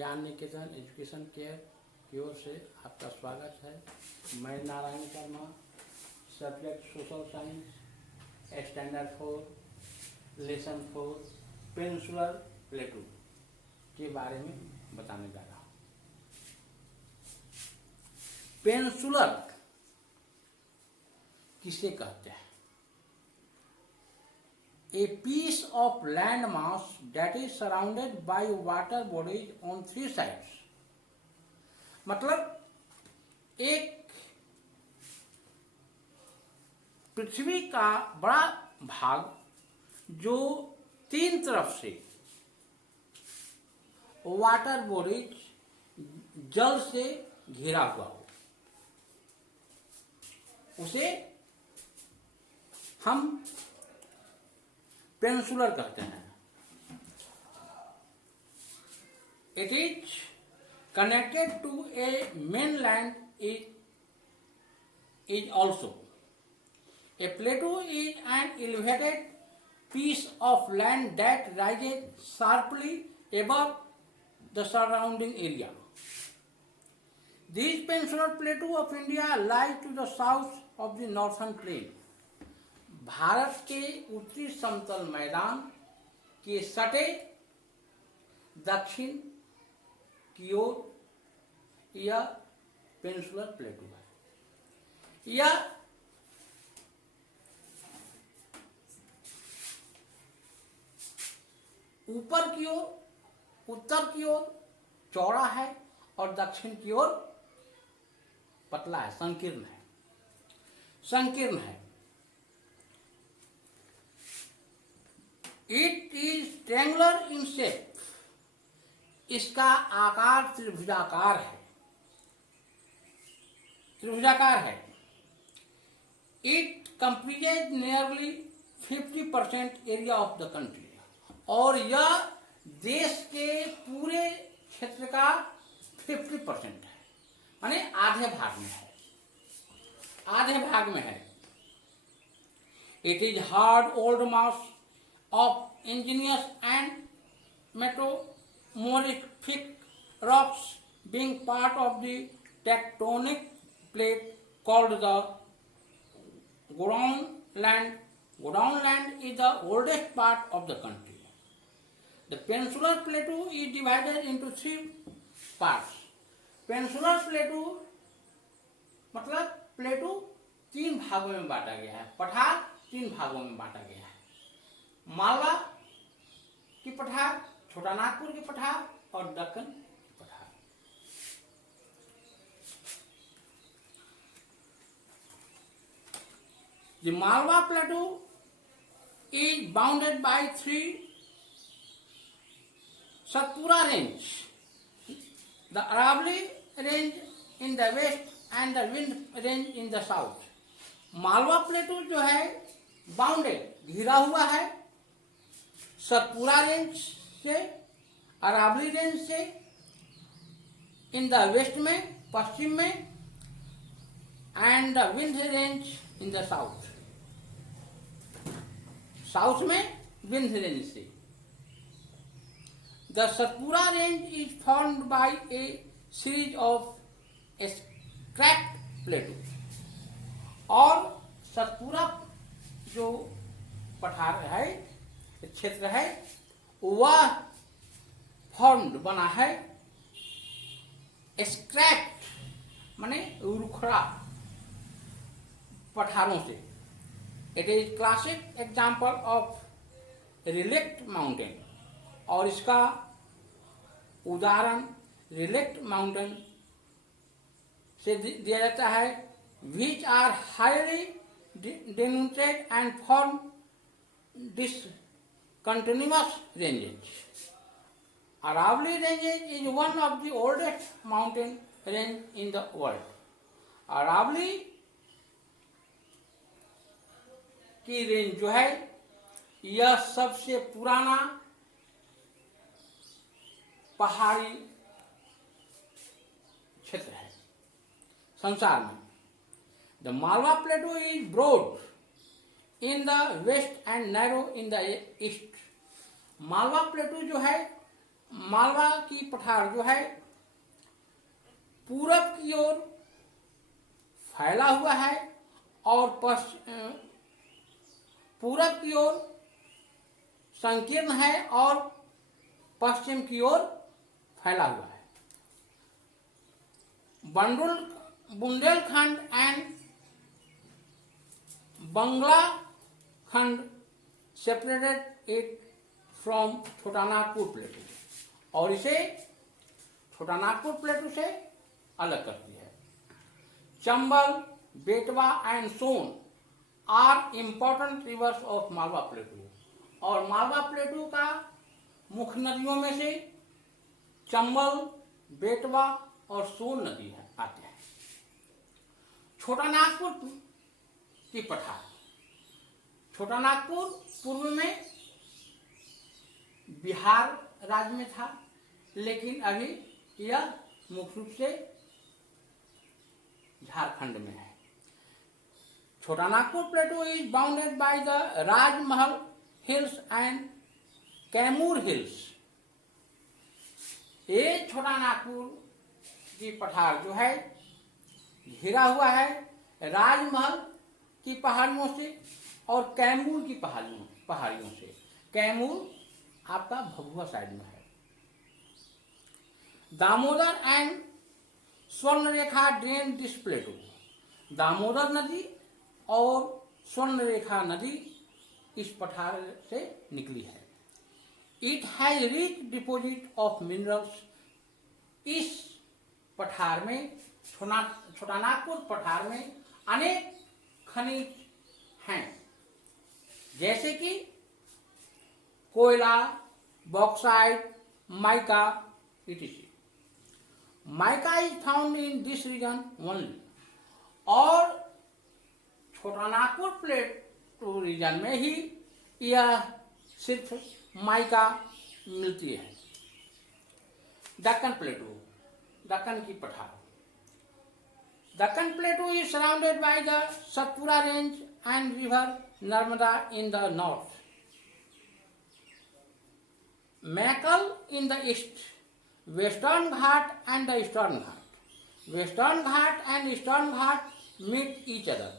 ज्ञान निकेतन education care की ओर से आपका स्वागत है। मैं Narayan Sharma, subject social science, standard 4, lesson 4, peninsular प्लेटू के बारे में बताने जा रहा हूँ। पेनिनसुलर किसे कहते हैं? A piece of land mass that is surrounded by water bodies on 3 sides। मतलब एक पृथ्वी का बड़ा भाग जो 3 तरफ से वाटर बॉडीज जल से घिरा हुआ हो, उसे हम पेनिनसुलर कहते हैं। It is connected to a mainland is also। A plateau is an elevated piece of land that rises sharply above the surrounding area। This peninsular plateau of India lies to the south of the northern plain। Bharat के उत्तरी समतल मैदान के सटे दक्षिण की ओर यह peninsular प्लेटू है। यह ऊपर की ओर, उत्तर की ओर चौड़ा है और दक्षिण की ओर पतला है, संकीर्ण है। It is triangular in shape. इसका आकार त्रिभुजाकार है। It comprises nearly 50% area of the country. और यह देश के पूरे क्षेत्र का 50% है, माने आधे भाग में है। It is hard old mass of igneous and metamorphic rocks, being part of the tectonic plate called the Gondwana. Gondwana is the oldest part of the country। The peninsular plateau is divided into 3 parts। Peninsular प्लेटू मतलब प्लेटू 3 भागों में बांटा गया है। पठार 3 भागों में बांटा गया है। मालवा की पठार, छोटा नागपुर की पठार और दक्कन की पठार। The Malwa Plateau is bounded by 3 Satpura range, the Aravalli range in the west and the Vindh range in the south। Malwa प्लेटू जो है बाउंडेड, घिरा हुआ है सतपुरा रेंज से, अरावली रेंज से इन द वेस्ट में, पश्चिम में, and the Vindhya range in the south में विंध्य रेंज से। The Satpura range is formed by A series of scraped प्लेटू। और सतपुरा जो पठार है, क्षेत्र है, वह फॉर्म्ड बना है स्क्रैप्ड माने रुखड़ा पठारों से। It is classic example of relict mountain. और इसका उदाहरण रिलेक्ट माउंटेन से दिया जाता है, which are highly denuded and form discontinuous ranges। Aravalli range is one of the oldest mountain range in the world। Aravalli की रेंज जो है, यह सबसे पुराना पहाड़ी क्षेत्र है संसार में। The Malwa Plateau is broad in the west and narrow in the east। Malwa प्लेटू जो है मालवा की पठार जो है पूरब की ओर फैला हुआ है और पूरब की ओर संकीर्ण है और पश्चिम की ओर फैला हुआ है। बुंदेलखंड एंड बंगला खंड सेपरेटेड इट फ्रॉम छोटानागपुर प्लेटू और इसे छोटानागपुर प्लेटू से अलग करती है। Chambal, Betwa and Son are important rivers of Malwa plateau और मालवा प्लेटू का मुख्य नदियों में से चंबल, बेटवा और सोन नदी है आते हैं। छोटानागपुर की पठार, छोटानागपुर पूर्व में बिहार राज्य में था, लेकिन अभी यह मुख्य रूप से झारखंड में है। Chotanagpur प्लेटू is bounded by the Rajmahal hills and Kaimur hills. ये छोटानागपुर की पठार जो है घिरा हुआ है राजमहल की पहाड़ियों से और कैमूर की पहाड़ियों से। कैमूर आपका भभुआ साइड में है। Damodar and Subarnarekha drain this plateau. Damodar नदी और स्वर्णरेखा नदी इस पठार से निकली है। It has rich deposit of minerals. इस पठार में छोटानागपुर पठार में अनेक खनिज हैं, जैसे कि कोयला, bauxite, mica etc. Mica is found in this region only. और छोटानागपुर प्लेटू रीजन में ही यह सिर्फ माइका मिलती है। दक्कन प्लेटू, दक्कन की पठार। Deccan प्लेटू is surrounded by the Satpura range and river Narmada in the north, Mackle in the east, Western Ghat and the Eastern Ghat. Western Ghat and Eastern Ghat meet each other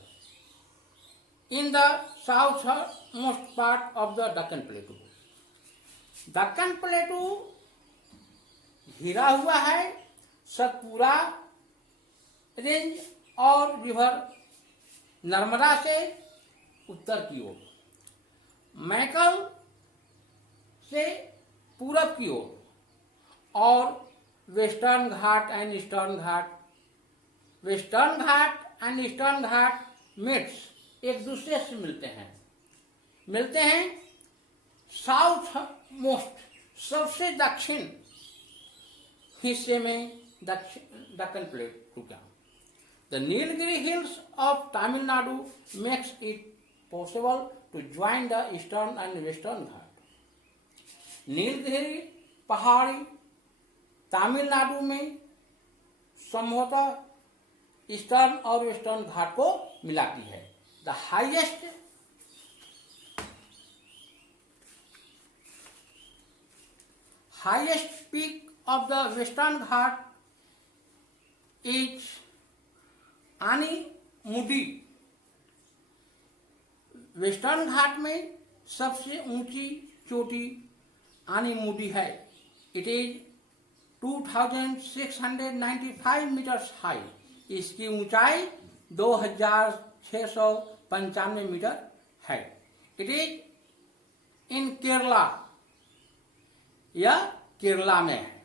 in the southmost part of the Deccan Plateau. Deccan Plateau घिरा हुआ है Satpura range और river Narmada से उत्तर की ओर, मैकल से पूरब की ओर और Western Ghat and Eastern Ghat. Western Ghat and Eastern Ghat meets एक दूसरे से मिलते हैं साउथ मोस्ट सबसे दक्षिण हिस्से में दक्कन प्लेटू का। The Nilgiri hills of Tamil Nadu makes it possible to join the eastern and western Ghat. Nilgiri पहाड़ी तमिलनाडु में संभवतः ईस्टर्न और वेस्टर्न घाट को मिलाती है। The highest peak of the western Ghat is Anamudi. Western Ghat में सबसे ऊंची चोटी आनीमुडी है। It is 2695 metres high. इसकी ऊंचाई 2695 मीटर है। इट इज इन केरला, यह केरला में है।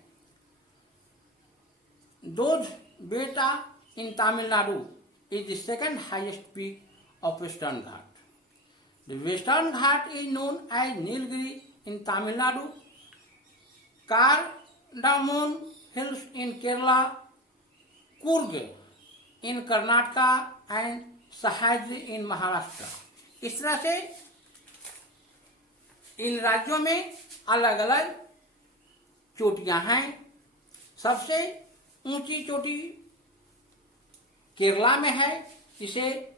Doddabetta in Tamil Nadu is the second highest peak of western Ghat. The western Ghat is known as Nilgiri in Tamil Nadu, Cardamom Hills in Kerala, Coorg in Karnataka and Sahyadri in Maharashtra। इस तरह से इन राज्यों में अलग अलग चोटियां हैं। सबसे ऊंची चोटी केरला में है, जिसे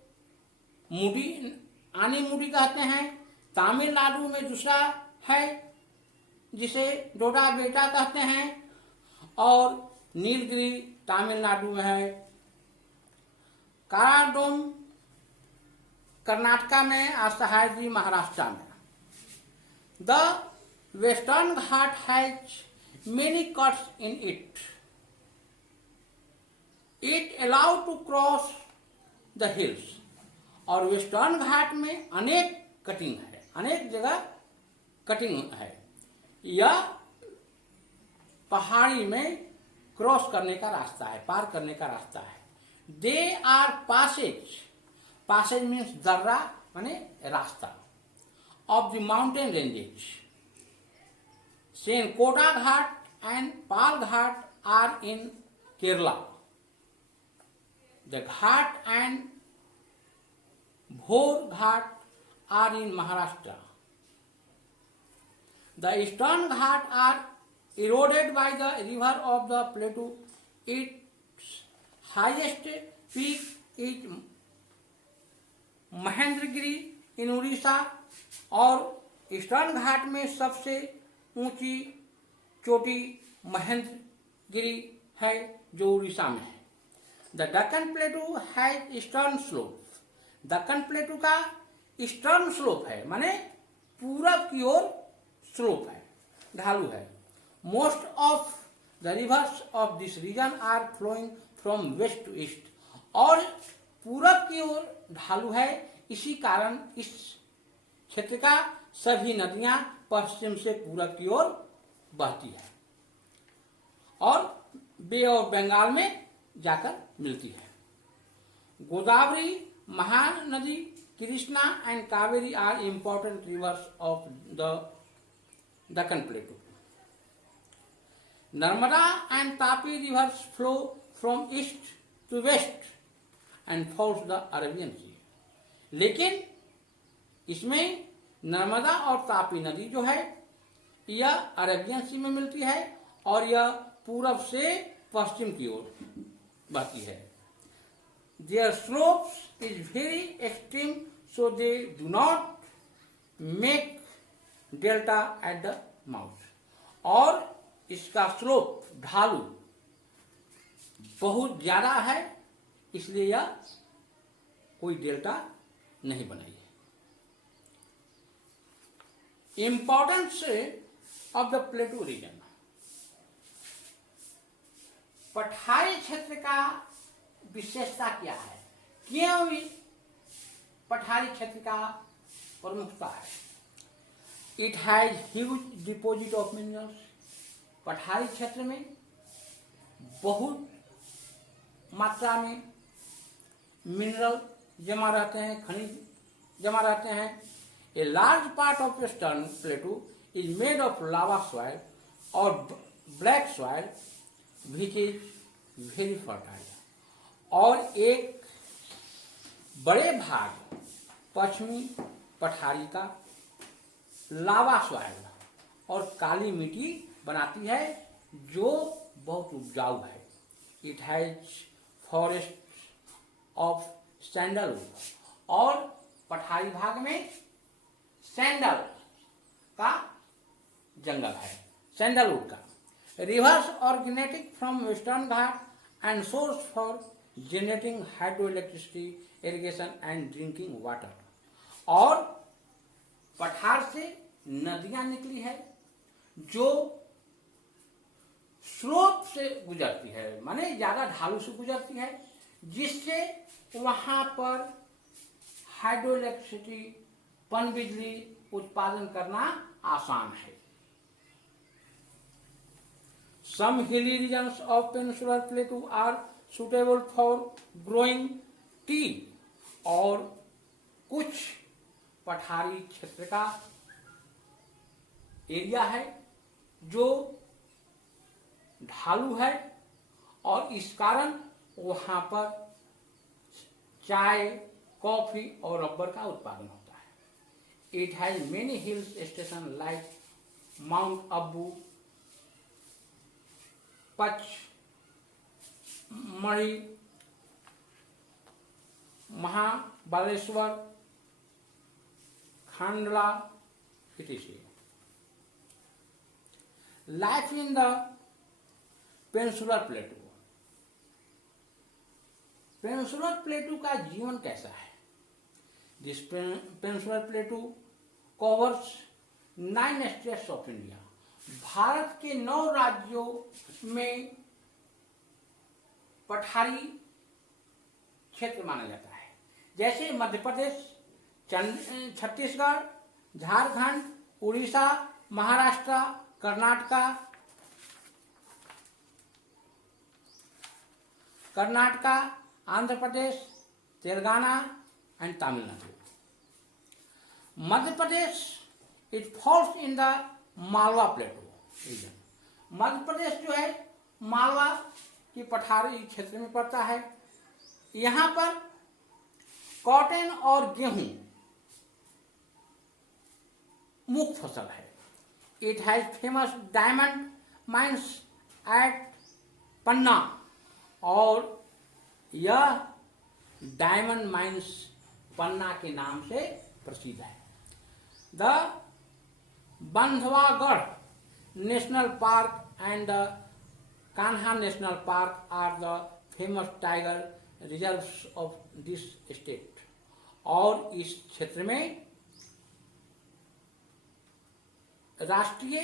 आनीमुडी कहते हैं। तमिलनाडु में दूसरा है जिसे डोडा बेटा कहते हैं, और नीलगिरी तमिलनाडु में है, काराकोरम कर्नाटका में, और सह्याद्री महाराष्ट्र में। The western Ghat has many cuts in it. It allow to cross the hills. और वेस्टर्न घाट में अनेक कटिंग है, अनेक जगह कटिंग है। यह पहाड़ी में क्रॉस करने का रास्ता है, पार करने का रास्ता है। They are passes, passes means दर्रा माने रास्ता, of the mountain ranges. Shencottah Ghat and Pal Ghat are in Kerala. The Ghat and Bhor Ghat are in Maharashtra. The eastern Ghat are eroded by the river of the plateau. Its highest peak is Mahendragiri in Orissa. और eastern घाट में सबसे ऊंची चोटी महेंद्रगिरी है जो उड़ीसा में है। The Deccan प्लेटू has eastern slope. Deccan plateau का ईस्टर्न स्लोप है, माने पूरब की ओर स्लोप है, ढालू है। Most of the rivers of this region are flowing from west to east. और पूरब की ओर ढालू है, इसी कारण इस क्षेत्र का सभी नदियां पश्चिम से पूरब की ओर बहती है और बे ऑफ बंगाल में जाकर मिलती है। Godavari, Mahanadi, Krishna and Kaveri are important rivers of the Deccan Plateau. Narmada and Tapi rivers flow from east to west and forms the Arabian Sea. लेकिन इसमें नर्मदा और तापी नदी जो है यह अरेबियन सी में मिलती है और यह पूरब से पश्चिम की ओर बहती है। Their slopes is very extreme, so they do not make delta at the mouth. और इसका स्लोप, ढालू बहुत ज्यादा है, इसलिए यह कोई डेल्टा नहीं बनाई है। Importance of the plateau region. पठारी क्षेत्र का विशेषता क्या है, क्यों पठारी क्षेत्र का प्रमुखता है? It has huge deposit of minerals. पठारी क्षेत्र में बहुत मात्रा में मिनरल जमा रहते हैं, खनिज जमा रहते हैं। A large part of western plateau is made of lava soil और black soil which is very fertile. और एक बड़े भाग पश्चिमी पठारी का लावा सॉइल और काली मिट्टी बनाती है जो बहुत उपजाऊ है। It has forest of sandalwood. और पठारी भाग में सैंडल का जंगल है, सैंडलवुड का। Rivers originate from western Ghat and source for generating hydroelectricity, irrigation and drinking water. और पठार से नदियां निकली है जो स्लोप से गुजरती है, माने ज्यादा ढालू से गुजरती है, जिससे वहां पर हाइड्रो इलेक्ट्रिसिटी, पन बिजली उत्पादन करना आसान है। Some hilly regions of peninsular plateau are suitable for growing tea. और कुछ पठारी क्षेत्र का एरिया है जो ढालू है और इस कारण वहां पर चाय, कॉफी और रबर का उत्पादन होता है। It has many hills station like Mount Abu, Pachmarhi, Mahabaleshwar, Khandala, etc. Life in the peninsular plateau. Peninsular plateau का जीवन कैसा है? This peninsular plateau covers 9 states of India. भारत के 9 राज्यों में पठारी क्षेत्र माना जाता है, जैसे Madhya Pradesh, Chhattisgarh, Jharkhand, Orissa, Maharashtra, Karnataka, Andhra Pradesh, Telangana and Tamil Nadu. Madhya Pradesh it falls in the Malwa plateau region. Madhya Pradesh जो है मालवा की पठारी क्षेत्र में पड़ता है। यहाँ पर कॉटन और गेहूं मुख्य फसल है। It has famous diamond mines at Panna, और यह डायमंड माइंस पन्ना के नाम से प्रसिद्ध है। The Bandhavgarh national park and the Kanha national park are the famous tiger reserves of this state. और इस क्षेत्र में राष्ट्रीय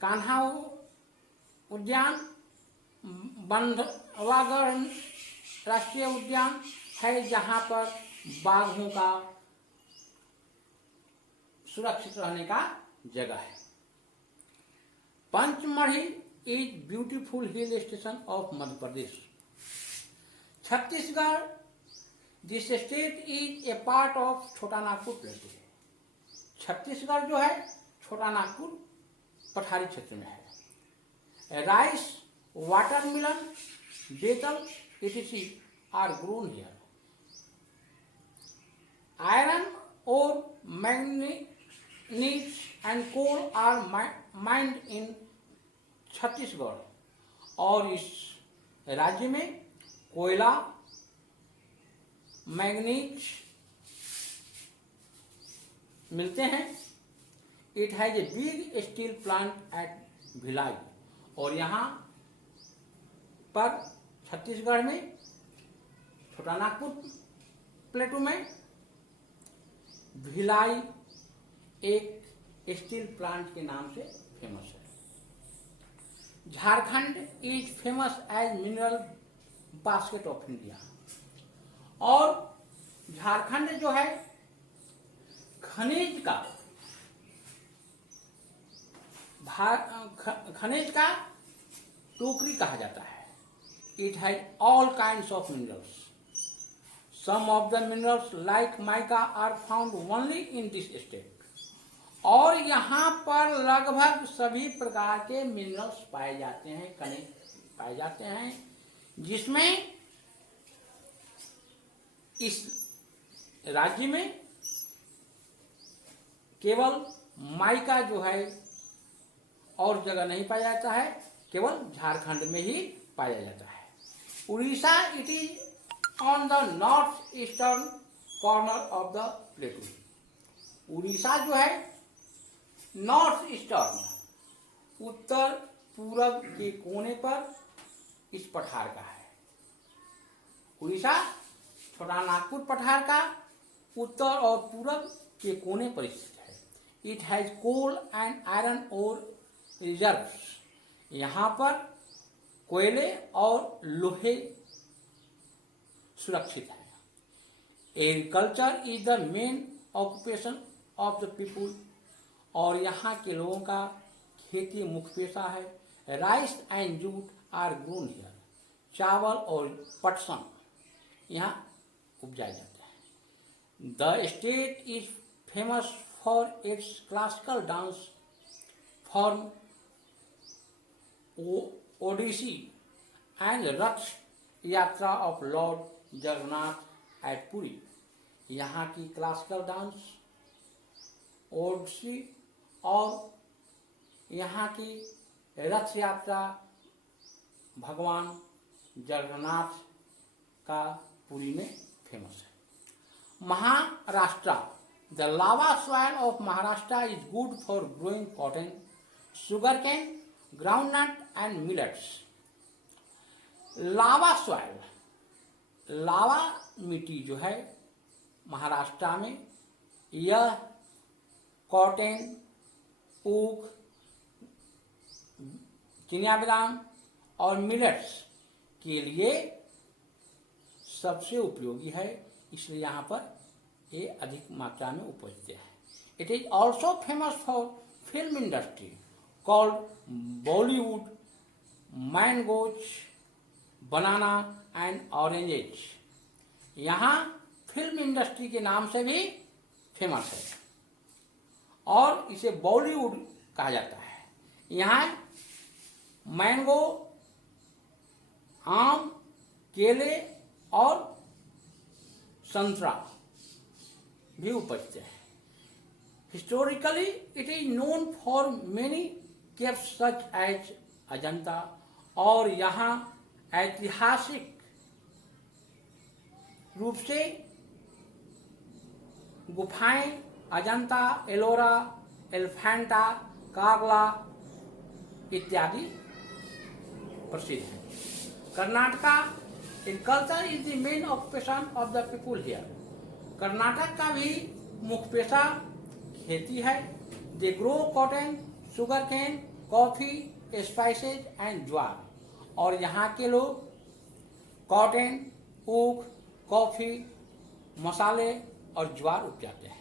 कान्हा उद्यान, बंधवागढ़ राष्ट्रीय उद्यान है, जहां पर बाघों का सुरक्षित रहने का जगह है। Pachmarhi is beautiful hill station of Madhya Pradesh. Chhattisgarh this state is a part of छोटा नागपुर प्लेटू। छत्तीसगढ़ जो है छोटा नागपुर पठारी क्षेत्र में है। Rice, watermelon, Bethel etc are grown here. Iron ore, manganese and coal are mined in Chhattisgarh. और इस राज्य में कोयला, मैंगनीज मिलते हैं। It has a big steel plant at Bhilai. और यहाँ पर छत्तीसगढ़ में छोटा नागपुर प्लेटू में भिलाई एक स्टील प्लांट के नाम से फेमस है। Jharkhand is famous as mineral basket of India. और झारखंड जो है खनिज का टोकरी कहा जाता है। It has all kinds of minerals. Some of the minerals like mica are found only in this state. और यहाँ पर लगभग सभी प्रकार के मिनरल्स पाए जाते हैं, खनिज पाए जाते हैं, जिसमें इस राज्य में केवल माइका जो है और जगह नहीं पाया जाता है, केवल झारखंड में ही पाया जाता है। Orissa it is on the north eastern corner of the प्लेटू। Orissa जो है नॉर्थ ईस्टर्न उत्तर पूरब के कोने पर इस पठार का है। उड़ीसा छोटा नागपुर पठार का उत्तर और पूरब के कोने पर स्थित है। It has coal and iron ore reserves. यहाँ पर कोयले और लोहे सुरक्षित है। Agriculture is the main occupation of the people. और यहाँ के लोगों का खेती मुख्य पेशा है। Rice and jute are grown here. चावल और पटसन यहाँ उपजाए जाते हैं। The state is famous for its classical dance form Odissi and Rath Yatra of Lord Jagannath at Puri. यहाँ की क्लासिकल डांस, ओडिसी और यहाँ की रथ यात्रा भगवान जगन्नाथ का पुरी में फेमस है। Maharashtra the lava soil of Maharashtra is good for growing cotton, sugarcane groundnut and millets. Lava soil, lava मिट्टी जो है महाराष्ट्र में, यह कॉटन, ऊख, चिनिया बादाम और मिलेट्स के लिए सबसे उपयोगी है, इसलिए यहाँ पर ये अधिक मात्रा में उपजते हैं। It is also famous for film industry called Bollywood, mangoes, banana and oranges. यहाँ फिल्म इंडस्ट्री के नाम से भी फेमस है और इसे बॉलीवुड कहा जाता है। यहाँ मैंगो, आम, केले और संतरा भी उपजते हैं। Historically it is known for many caves such as Ajanta, और यहाँ ऐतिहासिक रूप से गुफाएं अजंता, एलोरा, एलिफेंटा, कार्ला इत्यादि प्रसिद्ध है। Karnataka agriculture is the main occupation of the people here. Karnataka का भी मुख्य पेशा खेती है। They grow cotton, sugar cane, coffee, spices and jowar. और यहाँ के लोग कॉटन, ऊख, कॉफी, मसाले और ज्वार उपजाते हैं।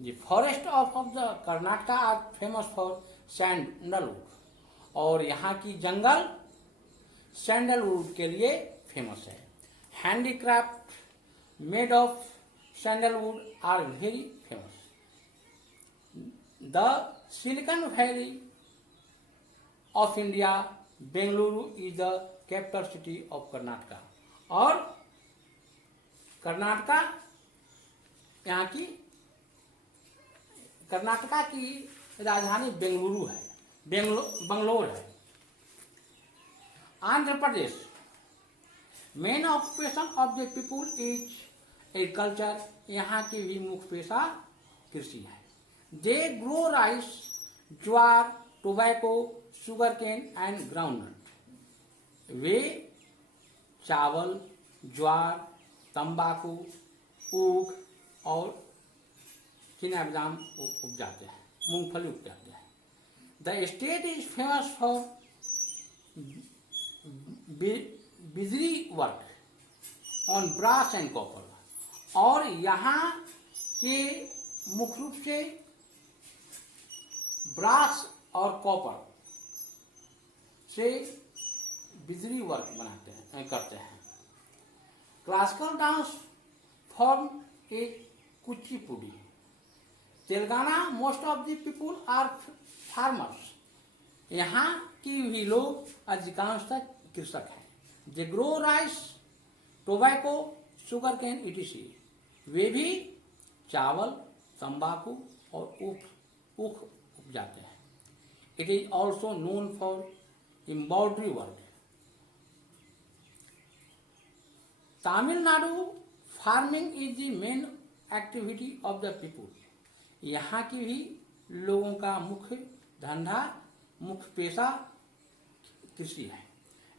The forest of the Karnataka are famous for sandalwood, और यहाँ की जंगल सैंडलवुड के लिए फेमस है। Handicraft made of sandalwood are very famous. The Silicon Valley of India, Bengaluru is the capital city of Karnataka. और कर्नाटका यहाँ की कर्नाटका की राजधानी बेंगलुरु है, बंगलोर है। Andhra Pradesh, main occupation of the people is agriculture. यहाँ की भी मुख्य पेशा कृषि है। They grow rice, jowar, tobacco, sugar cane and groundnut. वे चावल, ज्वार, तंबाकू, ऊख और चिनिया बादाम उपजाते हैं, मूंगफली उपजाते हैं। The state is famous for बिजली work on brass and copper. और यहाँ के मुख्य रूप से ब्रास और कॉपर से बिजली वर्क करते हैं। Classical dance form a Kuchipudi. Telangana most of the people are farmers. यहाँ की भी लोग अधिकांशतः कृषक हैं। They grow rice, tobacco, sugar cane etc. वे भी चावल, तंबाकू और ऊख उपजाते हैं। It is also known for embroidery work. Tamil Nadu farming is the main activity of the people. यहाँ की भी लोगों का मुख्य धंधा, मुख्य पेशा कृषि है।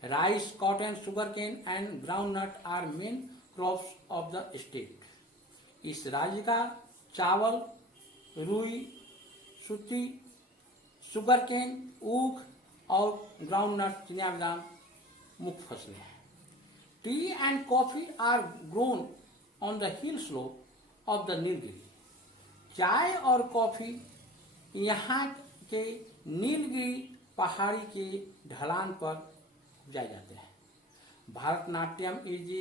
Rice, cotton, sugar cane and groundnut are main crops of the state. इस राज्य का चावल, रुई, सूती, शुगर केन, ऊख और ग्राउंडनट, चिनिया बादाम मुख्य फसलें हैं। Tea and coffee are grown on the hill slope of the Nilgiri. चाय और कॉफी यहाँ के नीलगिरी पहाड़ी के ढलान पर उपजाए जाते हैं। Bharatanatyam is the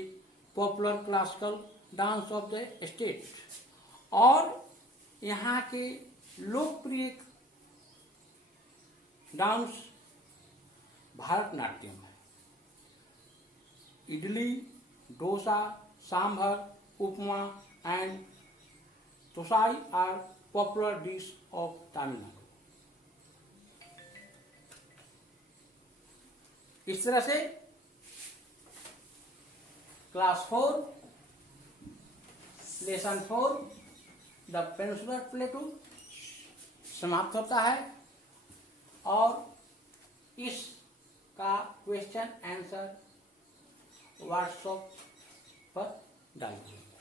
popular classical dance of the state. और यहाँ के लोकप्रिय डांस भारतनाट्यम है। Idli, dosa, sambar, upma and thosai are popular dish of Tamil Nadu. इस तरह से class 4 lesson 4 the peninsular plateau समाप्त होता है। और इस क्वेश्चन आंसर व्हाट्सएप पर डाल दीजिए।